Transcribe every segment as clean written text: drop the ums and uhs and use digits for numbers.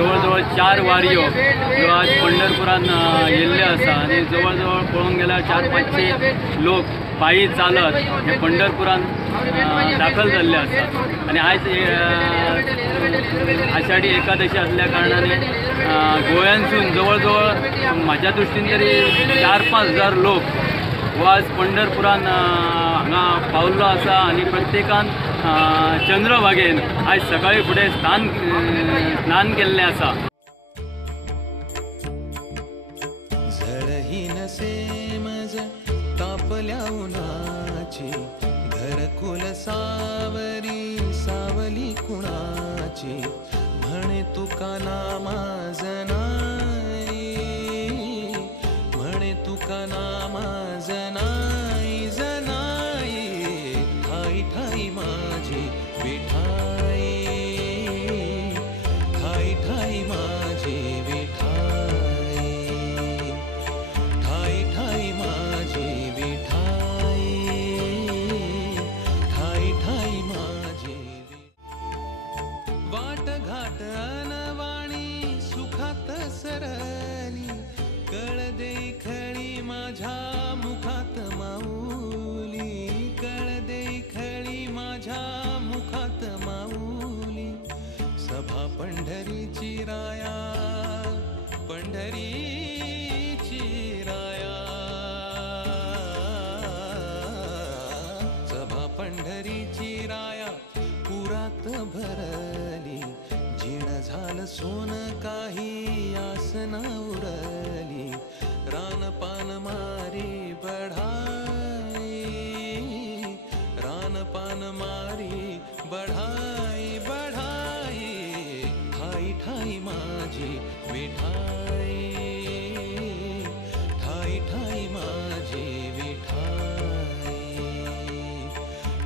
जवळ जवळ 4 वारयो ह्यो आज पंढरपुरान येल्ल्यो आसा आनी जवळ जवळ पळोवंक गेल्यार 400-500 लोक पायी चालत हे पंढरपुरान दाखल जाल्ले आसा आनी आयज आषाढी एकादशी असल्या कारणाने गोंयांसून जवळ जवळ म्हाज्या दृश्टीन तरी 4-5 हजार लोक हो आज पंढरपुरान हांगा पावल्लो आसा आनी प्रत्येकान चंद्रभागेन आज सकाळी फुडें स्नान केल्लें आसा। तापल्या उन्हाची घरकुल सावरी सावली कुणाची म्हणे तुका नामाज नाही म्हणे तुका नामाज नाही जनाई ठाई ठाई माझी विठाई ठाई ठाई माझी विठाई ठाई ठाई माझी वाट घाट अनवाणी सुखात सरली कळ देखळी माझ्या मुखात माऊली कळ देखळी माझ्या मुखात माऊली सभा पंढरीची राया पंढरीची राया सभा पंढरीची राया पुरात भरली जीण झालं सोन काही आसन उरली रानपान मारी बढाई रानपान मारी बढाई बढाई ठाई ठाई माझी विठाई ठाई ठाई माझी विठाई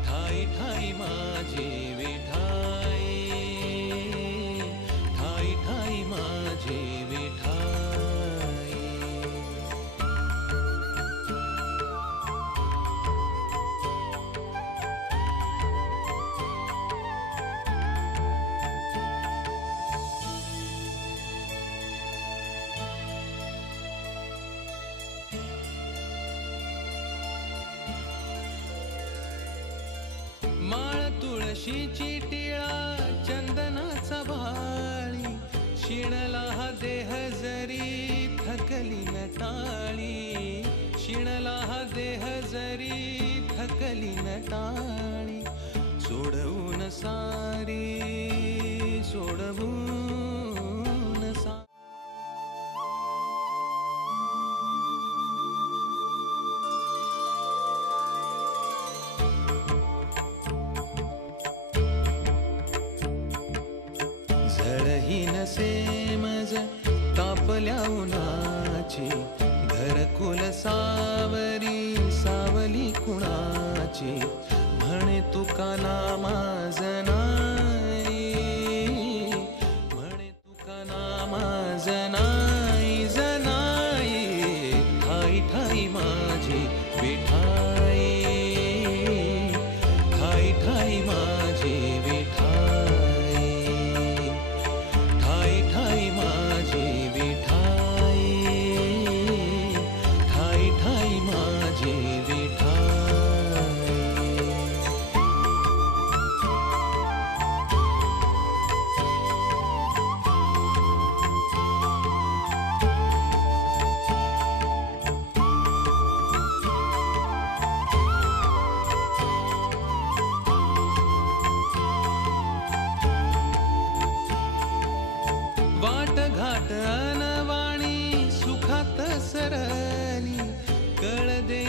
ठाई ठाई माझी विठाई ठाई ठाई माझी विठाई। माळ तुळशीची टिळा चंदनाचा भाळी शिणला हा देह जरी थकली नटाळी शिणला हा देह जरी थकली नटाळी सोडवून सारी सोडवून झळही नसे मज तापल्या उन्हाची घरकुल सावरी सावली कुणाची म्हणे तुका नामाज नाही म्हणे तुका नामाज नाही जनाई ठाई ठाई माझी विठाई ठाई ठाई माझी विठाई ठाई ठाई माझी विठाई ठाई ठाई माझी विठाई। वाट घाट अनवाणी सुखात सरली कळ दे